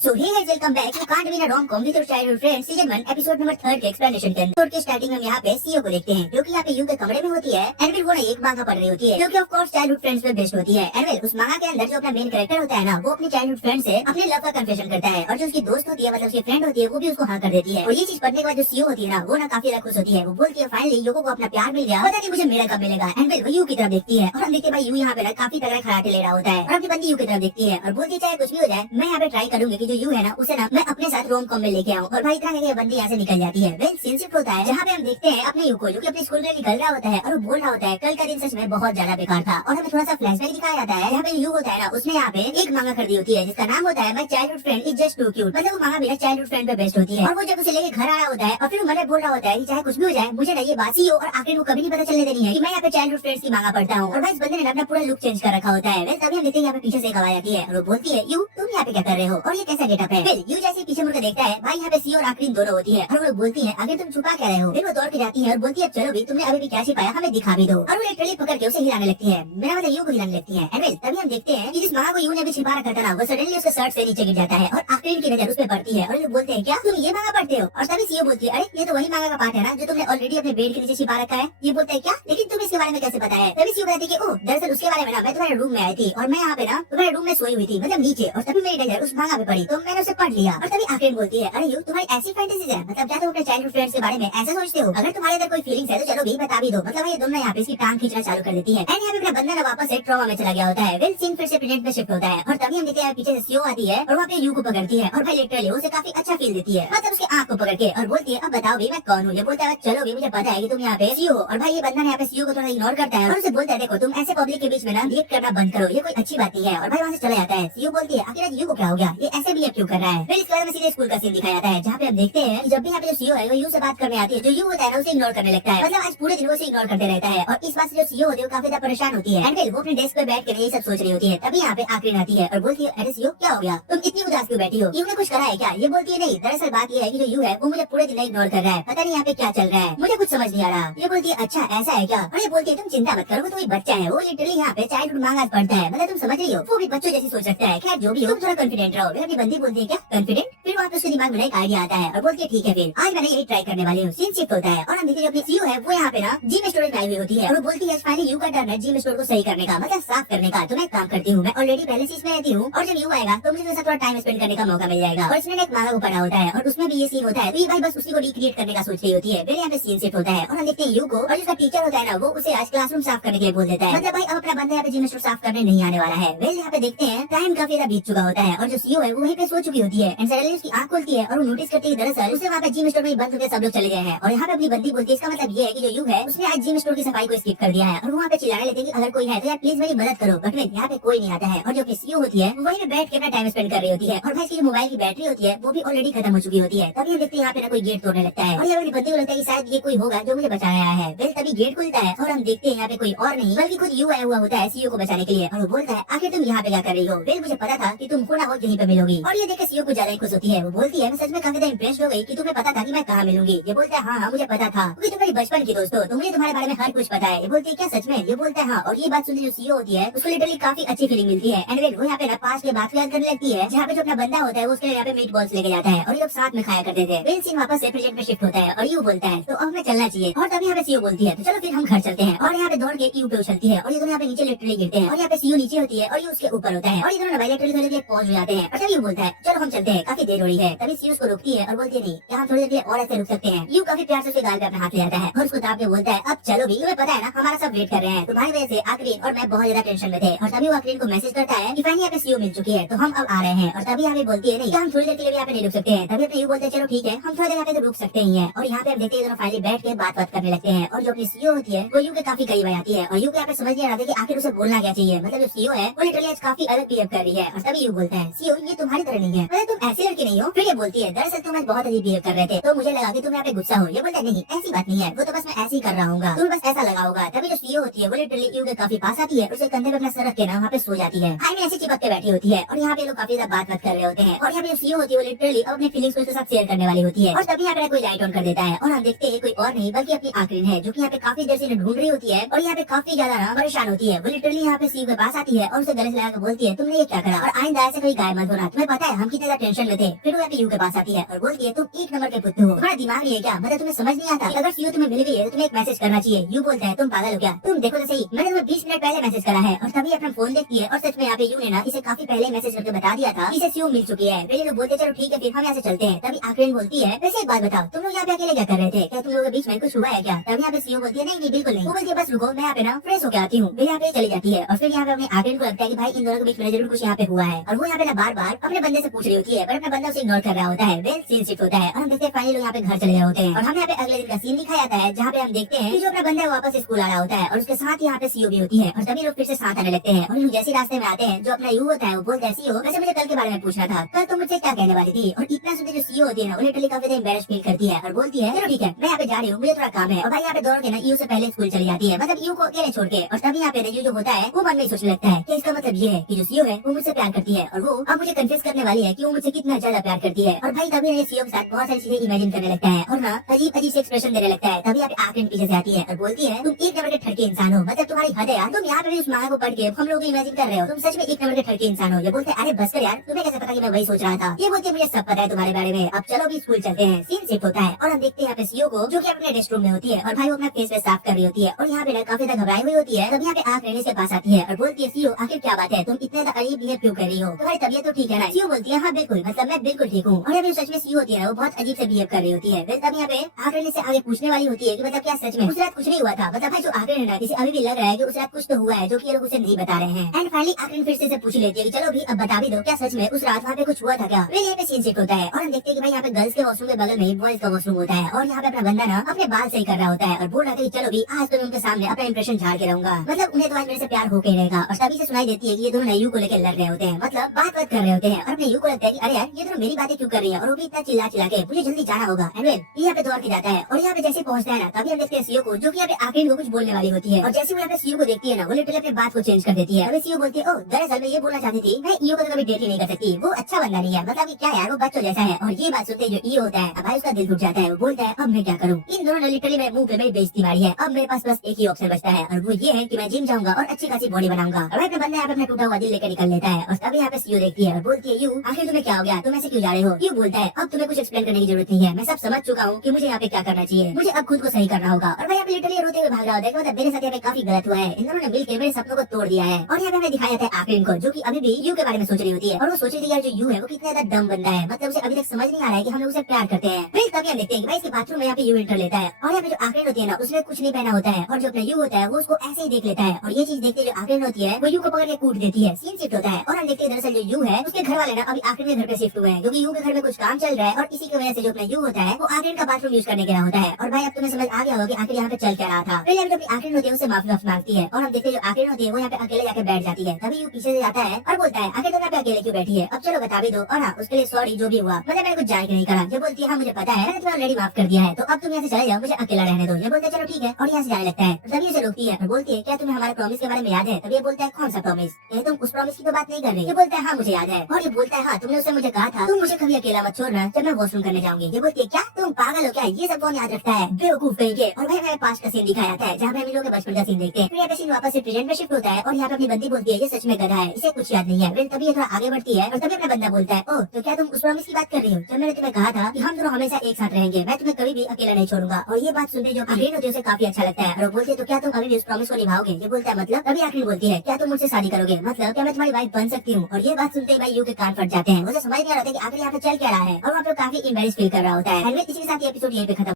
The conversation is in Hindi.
So hey guys, welcome back to Can't Win a Rom-Com with your childhood friend season 1 episode number 3 के एक्सप्लेनेशन के अंदर के स्टार्टिंग में हम यहाँ पे सीओ को देखते हैं जो कि यहाँ पे यू के कमरे में होती है एंड फिर वो ना एक मांगा पढ़ रही होती है जो कि ऑफ कोर्स चाइल्डहुड फ्रेंड्स पे बेस्ड होती है एंड वेल उस मांगा के अंदर जो अपना मेन कैरेक्टर होता है ना वो अपनी चाइल्डहुड फ्रेंड से अपने लव का कन्फेशन करता है और जो उसकी दोस्त होती है मतलब उसकी फ्रेंड होती है वो भी उसको हाँ कर देती है और ये चीज पढ़ने के बाद जो सीओ होती है ना वो ना काफी ज्यादा खुश होती है। वो बोलती है फाइनली यूको को अपना प्यार मिल गया, पता नहीं मुझे मेरा कब मिलेगा। एंड फिर वो यू की तरफ देखती है और हम देखते हैं भाई यू यहाँ पे ना काफी तगड़ा खराटे ले रहा होता है और अपनी बंदी यू की तरफ देखती है और बोलती है चाहे कुछ भी हो जाए मैं यहाँ पे ट्राई करूंगी कि जो यू है ना उसे ना मैं अपने साथ रोम कॉम में लेके आऊँ। और भाई इतना कहकर बंदी यहाँ से निकल जाती है। वेल सीन शिफ्ट होता है जहाँ पे हम देखते हैं अपने यू को जो कि अपने स्कूल में निकल रहा होता है और वो बोल रहा होता है कल का दिन सच में बहुत ज्यादा बेकार था। और हमें थोड़ा सा फ्लैशबैक दिखाया जाता है जहाँ पे यू होता है ना उसने यहाँ पे एक मांगा खरीदी होती है जिसका नाम होता है my childhood friend is just too cute. मतलब वो मांगा मेरा चाइल्डहुड फ्रेंड पे बेस्ड होती है और वो जब उसे लेके घर आ रहा होता है और फिर मन में बोल रहा होता है कि चाहे कुछ भी हो जाए मुझे ना ये बात सीओ और आखिर को कभी नहीं पता चलने देनी है कि मैं यहाँ पे चाइल्डहुड फ्रेंड्स की मांगा पढ़ता हूँ। और भाई इस बंदे ने अपना पूरा लुक चेंज कर रखा होता है। वेल तभी हम देखते हैं यहाँ पे पीछे से एक आवाज आती है और वो बोलती है यू तुम यहाँ पे क्या कर रहे हो और ये कैसा गेटअप है। फिर यू जैसे पीछे मुड़कर देखता है भाई यहाँ पे सीओ और आखिर दोनों होती है और वो लोग बोलती है आगे तुम छुपा क्या रहे हो। फिर वो दौड़ के जाती है और बोलती है चलो भी तुमने अभी भी क्या छिपाया हमें दिखा भी दो। और वो लिटरली पकड़ के उसे हिलाने लगती है, मेरा मतलब यू को हिलाने लगती है। एंड वेल तभी हम देखते हैं कि जिस मांगा को यू ने भी छिपा रखा था ना वो सडनली उसके शर्ट से नीचे गिर जाता है और आखिर की नजर उस पर पड़ती है और लोग बोलते हैं क्या तुम ये मांगा पढ़ते हो। और तभी सीओ बोलती है अरे ये तो वही मांगा का पार्ट है ना जो तुमने ऑलरेडी अपने बेड के नीचे छिपा रखा है। ये बोलता है क्या लेकिन तुम इसके बारे में कैसे पता है। तभी सीओ बताती है कि ओह दरअसल उसके बारे में ना मैं तुम्हारे रूम में आई थी और मैं यहाँ पे ना तुम्हारे रूम में सोई हुई थी मतलब नीचे और तभी मेरी नजर उस मांगा पे पड़ी तो मैंने उसे पढ़ लिया। और तभी आखिर बोलती है अरे यू तुम्हारी ऐसी फैंटेसीज है मतलब क्या तुम अपने चाइल्डहुड फ्रेंड्स के बारे में ऐसा सोचते हो। अगर तुम्हारे अंदर कोई फीलिंग्स है तो चलो भी बता भी दो। मतलब ये दोनों यहाँ पे इसकी टांग खींचना चालू कर देती है एंड यहाँ पे अपना बंदा ना वापस से ट्रॉमा में चला गया होता है। वेल सीन फिर से प्रेजेंट में शिफ्ट होता है और तभी हम देखते हैं पीछे से सीओ आती है और वहाँ पे यू को पकड़ती है और भाई लिटरली उसे काफी अच्छा फील देती है मतलब उसकी आंख को पकड़ के और बोलती है अब बताओ भी मैं कौन हूँ। ये बोलता है चलो भी मुझे पता है कि तुम यहाँ पे सीओ हो। और भाई ये बंदा यहाँ पे सीओ को थोड़ा इग्नोर करता है और उसे बोलता है देखो तुम ऐसे पब्लिक के बीच में ना रिएक्ट करना बंद करो ये कोई अच्छी बात नहीं है। और भाई वहाँ से चला जाता है। सीओ बोलती है आखिर यू को क्या हो गया ये ऐसे भी क्यों कर रहा है। फिर इसके बाद में सीधे स्कूल का सीन दिखाया जाता है जहाँ पे हम देखते हैं जब भी यहाँ पे जो सीओ है वो यू से बात करने आती है जो यू होता है ना उसे इग्नोर करने लगता है। मतलब आज पूरे दिन वो उसे इग्नोर करते रहता है और इस बात से जो सीओ होती है वो काफी ज्यादा परेशान होती है। एंड फिर वो अपने डेस्क पे बैठ कर ये सब सोच रही होती है। तभी यहाँ पे आखिर आती है और बोलती है अरे सीओ क्या हो गया तुम इतनी उदास क्यों बैठी हो, यू ने कुछ करा है क्या। ये बोलती है नहीं दरअसल बात ये है कि जो यू है वो मुझे पूरे दिन इग्नोर कर रहा है, पता नहीं यहाँ पे क्या चल रहा है मुझे कुछ समझ नहीं आ रहा। ये बोलती है अच्छा ऐसा है क्या। और ये बोलती है तुम चिंता मत करो वो तो एक बच्चा है वो लिटरली यहाँ पे चाइल्डहुड मांगा पढ़ता है मतलब तुम समझ रही हो वो भी बच्चों जैसी सोच सकता है। खैर जो भी हो तुम थोड़ा कॉन्फिडेंट रहो। फिर अपनी बंदी बोलती है क्या कॉन्फिडेंट। फिर वहाँ पे उसके दिमाग में एक आइडिया आता है और बोलती है ठीक है फिर आज मैंने यही ट्राई करने वाली हूँ। सीन शिफ्ट होता है और हम देखते हैं अपनी सीओ है वो यहाँ पे ना जिम स्टोर में आई हुई होती है और वो बोलती है फाइनली यू का टर्न है जिम स्टोर को सही करने का मतलब साफ करने का। तो मैं एक काम करती हूँ मैं ऑलरेडी पहले से इसमें रहती हूँ और जब यू आएगा तो मुझे उसके साथ थोड़ा टाइम स्पेंड करने का मौका मिल जाएगा। और इसमें एक मांगा को पढ़ा होता है और उसमें भी ये सीन होता है तो ये भाई बस उसी को रिक्रिएट करने का सोच रही होती है। फिर यहाँ पे सीन शिफ्ट होता है और हम देखते हैं यू को और जिसका टीचर होता है ना वो उसे आज क्लासरूम साफ करने के लिए बोल देता है मतलब भाई अब अपना बंदा यहाँ पे जिम स्टोर साफ करने नहीं आने वाला है। वेल यहाँ पे देखते हैं टाइम काफी ज्यादा बीत चुका होता है और जो सीओ है वो वहीं पे सो चुकी होती है एंड सडनली उसकी आंख खुलती है और वो नोटिस करती है दरअसल उसे वहाँ पे जिम स्टोर में बंद होकर सब लोग चले गए हैं। और यहाँ पे अपनी बंदी बोलती है इसका मतलब ये है कि जो यू है उसने आज जिम स्टोर की सफाई को स्किप कर दिया है और वहाँ पे चिल्लाने लगती है कि अगर कोई है तो यार प्लीज मेरी मदद करो। बट यहाँ पे कोई नहीं आता है और जो सीओ होती है वहीं पे बैठ के अपना टाइम स्पेंड कर रही होती है और भाई इसकी मोबाइल की बैटरी होती है वो भी ऑलरेडी खत्म हो चुकी होती है। तभी हम देखते हैं यहाँ पे ना कोई गेट तोड़ने लगता है और अपनी बंदी को लगता है कि शायद ये कोई होगा जो मुझे बचाने आया है। वेल तभी गेट खुलता है और हम देखते हैं यहाँ पे कोई और नहीं बल्कि खुद यू आया हुआ होता है सीओ को बचाने के लिए और वो बोलता है आखिर तुम यहाँ पे क्या कर रही हो। वेल मुझे पता था कि तुम खुदा हो यहीं पे मिलोगी। और ये देख सीओ को ज्यादा खुश होती है। वो बोलती है मैं सच में काफी ज्यादा इम्प्रेस हो गई कि तुम्हें पता था कि मैं कहाँ मिलूंगी। ये बोलता है हाँ मुझे पता था क्योंकि तुम मेरी बचपन की दोस्त हो तो मुझे तुम्हारे बारे में हर कुछ पता है। ये बोलती है क्या सच में। ये बोलता है हाँ। और ये बात सुनकर जो सीओ होती है उसको लिटरली काफी अच्छी फीलिंग मिलती है एंड वो यहाँ पे ना पास के बात याद करने लगती है जहाँ पे जो अपना बंदा होता है उसके यहाँ पे मीट बॉल्स लेके जाता है और ये लोग साथ में खाया करते थे। वेल सीन वापस से प्रेजेंट में शिफ्ट होता है और यू बोलता है तो अब हमें चलना चाहिए। और तभी यहाँ पे सीओ बोलती है तो चलो फिर हम घर चलते हैं। और यहाँ पे दौड़ के यू पे उछलती है और ये दोनों यहाँ पे नीचे लिटरली गिरते हैं और यहाँ पे सीओ नीचे होती है और यू उसके ऊपर होता है और ये दोनों लिटरली थोड़ी देर पहुंच जाते हैं। और तभी यू बोलता है चलो हम चलते हैं काफी देर हो रही है। तभी सीओ उसको रुकती है और बोलती है नहीं क्या हम थोड़ी देर और ऐसे रुक सकते हैं। यू काफी प्यार से उसके गाल पे अपना हाथ ले आता है और उसको दाब के बोलता है अब चलो भी तुम्हें पता है ना हमारा सब वेट कर रहे हैं तुम्हारी वजह से आखिरीन और मैं बहुत ज्यादा टेंशन में थे। और तभी वो आखिरीन को मैसेज करता है कि फाइनली यहाँ पे सीओ मिल चुकी है तो हम अब आ रहे हैं। और तभी यहाँ पे बोलती है नहीं हम थोड़ी देर के लिए यहाँ पे नहीं रुक सकते हैं। तभी अपने यू बोलते हैं चलो ठीक है हम थोड़ी देर यहाँ पे तो रुक सकते ही हैं। और यहाँ पे हम देखते हैं दोनों फाइनली बैठ के बात करने लगते हैं और जो अपनी सीओ होती है वो यू के काफी करीब आती है और यू के यहाँ पे समझ नहीं आ रहा था कि आखिर उसे बोलना क्या चाहिए। मतलब जो सीओ है वो लिटरली आज काफी अलग बिहेव कर रही है। और तभी यू बोलता है सीओ ये तुम्हारी तरह नहीं है मतलब तुम ऐसी लड़की नहीं हो। फिर ये बोलती है दरअसल तुम आज बहुत अजीब बिहेव कर रहे थे तो मुझे लगा कि तुम यहाँ पे गुस्सा हो। ये बोलता है नहीं ऐसी बात नहीं है वो तो बस मैं ऐसे ही कर रहा हूँ, तुम्हें बस ऐसा लगा होगा। तभी जो सीईओ होती है वो लिटरली यू के काफी पास आती है, उसे कंधे पे अपना सर रख के ना वहाँ पे सो जाती है। हाई में ऐसी चिपक के बैठी होती है और यहाँ पे लोग काफी ज्यादा बात कर रहे होते हैं और यहाँ पे जो सीईओ होती है वो लिटरली अपने फीलिंग्स को उसके साथ शेयर करने वाली होती है। और तभी यहाँ पे कोई लाइट ऑन कर देता है और हम देखते हैं कोई और नहीं बल्कि अपनी आकरीन है, जो कि यहाँ पे काफी देर से ढूंढ रही होती है और यहाँ पे काफी ज्यादा ना परेशान होती है। वो लिटरली यहाँ पे सीईओ के पास आती है और उसे गले से लगा के बोलती है तुमने ये क्या करा और आइंदा ऐसे कोई गाय मत होना, तुम्हें पता है हम कितने ज्यादा टेंशन में थे। फिर वो यहाँ पे यू के पास आती है और बोलती है तुम एक नंबर के पुत्तू हो, तुम्हारा दिमाग नहीं है क्या, मतलब तुम्हें समझ नहीं आता अगर सीईओ तुम्हें मिल गई है तो तुम्हें एक मैसेज करना चाहिए। यू बोलता है तुम पागल हो क्या, तुम देखो तो सही मैंने तुम्हें 20 मिनट पहले मैसेज करा है। और तभी अपना फोन देखती है और सच में यहाँ पे यू ने ना इसे काफी पहले मैसेज करके बता दिया था इसे सीईओ मिल चुकी है। फिर ये लोग बोलते चलो ठीक है फिर हम यहाँ से चलते हैं। तभी आकरीन बोलती है वैसे एक बात बताओ तुम लोग यहाँ पे अकेले क्या कर रहे थे, क्या तुम लोगों के बीच में कुछ हुआ है क्या। तभी यहाँ पे सीईओ बोलती है नहीं बिल्कुल नहीं। वो बोलती है बस रुको मैं यहाँ पे ना फ्रेश होकर आती हूँ। फिर यहाँ पे चली जाती है और फिर यहाँ पे अपने आकरीन को लगता है कि भाई इन दोनों के बीच में जरूर कुछ यहाँ पे हुआ है और वो यहाँ पे ना बार बार अपने बंदे से पूछ रही होती है पर अपना बंदा उसे इग्नोर कर रहा होता है। वेल सीन शिफ्ट होता है और हम देखते हैं फाइनली लोग यहाँ पे घर चले गए होते हैं और हमें यहाँ पे अगले दिन का सीन दिखाया जाता है जहाँ पे हम देखते हैं कि जो अपना बंदा है वापस स्कूल आ रहा होता है और उसके साथ यहाँ पे सीईओ भी होती है और तभी लोग फिर से साथ आने लगते हैं और जैसे रास्ते में आते हैं जो अपना यू होता है वो बोलता है सीईओ वैसे मुझे कल के बारे में पूछना था, कल तुम मुझसे क्या कहने वाली थी। और इतना सुनते जो सीईओ होती है ना वो लिटरली काफी एम्बैरेस फील करती है और बोलती है चलो ठीक है मैं यहाँ पे जा रही हूँ, मुझे थोड़ा काम है। और भाई यहाँ पे दौड़ के ना यू से पहले स्कूल चली जाती है, मतलब यू को अकेले छोड़ के। और तभी यहाँ पे यू जो होता है वो मन में सोचने लगता है कि इसका मतलब ये है कि जो सीईओ है वो मुझसे प्यार करती है और वो अब मुझे कन्फेस करने वाली है कि वो मुझसे कितना ज्यादा प्यार करती है। और भाई तभी सीईओ के साथ बहुत सारी चीजें इमेजिन करने लगता है और ना अजीब अजीब से एक्सप्रेशन देने लगता है। तभी यहाँ पे आकरीन पीछे से आती है और बोलती है तुम एक नंबर के ठरके इंसान हो, मतलब तुम्हारी हद है यार, तुम यहाँ पे उस मांगा को पढ़ के हम लोग इमेजिन कर रहे हो, तुम सच में एक नंबर के ठरके इंसान हो। ये बोलते अरे बस कर यार, तुम्हें कैसे पता कि मैं वही सोच रहा था। ये बोलते मुझे सब पता है तुम्हारे बारे में, अब चलो भी स्कूल चलते हैं। सीन शिफ्ट होता है और हम देखते हैं यहाँ पे सीईओ को जो कि अपने रेस्ट रूम में होती है और भाई वो अपना फेस साफ कर रही होती है और यहाँ पे काफी ज्यादा घबराई हुई होती है। तब यहाँ पे आकरीन से पास आती है और बोलती है सीईओ आखिर क्या बात है, तुम इतने अजीब बिहेव क्यों कर रही हो, तुम्हारी तबीयत तो ठीक है ना। सीईओ बोलती है हाँ बिल्कुल, मतलब मैं बिल्कुल ठीक हूँ। और अभी सच में सीईओ होती है वो बहुत अजीब से बिहेव कर रही होती है। फिर तब यहाँ पे आकरीन से आगे पूछने वाली होती है कि मतलब क्या सच में उस रात कुछ नहीं हुआ था, मतलब भाई जो आकरीन है ना इसे अभी भी लग रहा है कि उस रात कुछ तो हुआ है जो कि ये लोग उसे नहीं बता रहे हैं। एंड फाइनली आकरीन फिर से पूछ लेती है कि चलो भी अब बता भी दो क्या सच में उस रात वहाँ पे कुछ हुआ था क्या। फिर यहाँ पे सीन शिफ्ट होता है और हम देखते हैं कि भाई यहाँ पे गर्ल्स के वॉशरूम के बगल में बॉयज का वॉशरूम होता है और यहाँ पे अपना बंदा ना अपने बाल सही कर रहा होता है और बोल रहा था कि चलो भी आज तो मैं उनके सामने अपना इंप्रेशन झाड़ के रहूंगा, मतलब उन्हें तो आज मेरे से प्यार होके रहेगा। और तभी से सुनाई देती है कि ये दोनों यू को लेकर लड़ रहे होते हैं, मतलब बात कर रहे होते हैं और अपने यू को लगता है कि अरे यार ये दोनों मेरी बातें क्यों कर रही है और वो भी इतना चिल्ला के मुझे जल्दी जाना होगा। एंड यहाँ पे दौड़ के जाता है और यहाँ पे जैसे पहुंचता है ना तभी हम देखते हैं सीईओ को जो कि यहाँ पे आकरीन को कुछ बोलने वाली होती है और जैसे वो यहाँ पे सीईओ को देखती है ना वो लिटरली अपनी बात को चेंज कर देती है। और सीईओ बोलती है ओ दरअसल मैं ये बोलना चाहती थी मैं ईओ को तो कभी डेट ही नहीं कर सकती, वो अच्छा बंदा नहीं है, मतलब क्या यार वो बच्चों जैसा है। और ये बात सुनते जो ईओ होता है अब भाई उसका दिल टूट जाता है, वो बोलता है अब मैं क्या करूँ, इन दोनों ने लिटरली मेरे मुंह पे मेरी बेइज्जती मारी है, अब मेरे पास बस एक ही ऑप्शन बचता है और वो ये है कि मैं जिम जाऊंगा और अच्छी खासी बॉडी बनाऊंगा। और अपने बंदा यहाँ पे अपना टूटा हुआ दिल लेकर निकल लेता है और तभी यहाँ पे सीईओ देखती है और बोलती है यू आखिर तुम्हें क्या हो गया, तुम ऐसे क्यों जा रहे हो। यू बोलता है अब तुम्हें कुछ एक्सप्लेन करने की जरूरत नहीं है, मैं सब समझ चुका हूँ कि मुझे यहाँ पे क्या करना चाहिए, मुझे अब खुद को सही करना होगा। और मैं यहाँ पे लिटरली रोते हुए भाग रहा होता है, मतलब मेरे साथ यहाँ पे काफी गलत हुआ है, इन दोनों ने मिलकर मेरे सपनों को तोड़ दिया है। और यहाँ पे हमें दिखाया जाता है आकरीन को जो कि अभी भी यू के बारे में सोच रही होती है और वो सोच रही थी यार जो यू है वो कितना ज्यादा डम बंदा है, मतलब उसे अभी तक समझ नहीं आ रहा है कि हम लोग उसे प्यार करते हैं। फिर तभी हम देखते हैं कि भाई इसके बाथरूम में यहाँ पे यू एंटर लेता है और यहाँ पे जो आकरीन होती है ना उसने कुछ नहीं पहना होता है और जो अपना यू होता है वो उसको ऐसे ही देख लेता है और ये चीज देखते जो आकरीन होती है वो यू को पकड़ के कूट देती है। सीन शिफ्ट होता है और हम देखते हैं दरअसल जो यू है उसके घर वाले ना अभी आकरीन के घर पे शिफ्ट हुए हैं क्योंकि यू के घर में कुछ काम चल रहा है और इसी की वजह से जो अपना यू होता है वो आकरीन का बाथरूम यूज करने गया होता है। और भाई अब तुम्हें समझ आ गया होगा कि आखिर यहाँ पे चल क्या रहा था। पहले जब आकरीन होती है उससे माफी मांगती है और हम देखते हैं जो आकरीन होती है वो यहाँ पे अकेले जाकर बैठ जाती है। तभी यू पीछे से जाता है और बोलता है आखिर तुम यहाँ पे अकेले क्यों बैठी है, अब चलो बता भी दो। और हाँ उसके लिए सॉरी जो भी हुआ, मतलब मैंने कुछ जान के नहीं करा। ये बोलती है हाँ मुझे पता है मैंने तुम्हें ऑलरेडी माफ कर दिया है, तो अब तुम यहाँ से चले जाओ, मुझे अकेला रहने दो। ये बोलते हैं चलो ठीक है और यहाँ से जाने लगता है। तभी उसे रोकती है और बोलती है क्या तुम्हें हमारे प्रॉमिस के बारे में याद है। तभी ये बोलता है कौन सा प्रॉमिस, तुम उस प्रॉमिस की तो बात नहीं कर रही। ये बोलता है हाँ मुझे याद है। और ये बोलता है हाँ तुमने उससे मुझे कहा था तुम मुझे कभी अकेला मत छोड़ना जब मैं वॉशरूम करने जाऊंगी। ये बोलती है क्या तुम पागल हो क्या, ये सब कौन याद रखता है, बेवकूफ कहीं के। और भाई हमें पास्ट का सीन दिखाया जाता है जहाँ पे हम लोग के बचपन का सीन देखते हैं। फिर यहाँ पे सीन वापस से प्रेजेंट में शिफ्ट होता है और यहाँ पे अपनी बंदी बोलती है ये सच में गधा है, इसे कुछ याद नहीं है। फिर तभी ये थोड़ा आगे बढ़ती है और तभी अपना बंदा बोलता है ओ तो क्या तुम उस प्रॉमिस की बात कर रही हो जब मैंने तुम्हें कहा था कि हम दोनों हमेशा एक साथ रहेंगे, मैं तुम्हें कभी भी अकेला नहीं छोड़ूंगा। और ये बात सुनते जो आकरीन होती है उसे काफी अच्छा लगता है और वो बोलती है तो क्या तुम अभी भी उस प्रॉमिस को निभाओगे। ये बोलता है मतलब। तभी आकरीन बोलती है क्या तुम मुझसे शादी करोगे, मतलब क्या मैं तुम्हारी वाइफ बन सकती हूँ। और ये बात सुनते भाई यू के कान फट जाते हैं, मुझे समझ नहीं आ रहा था कि आखिर यहाँ पे चल क्या रहा है और वहाँ पे काफी एम्बैरेस फील कर रहा होता है। इसी के साथ ये एपिसोड यहीं पे खत्म।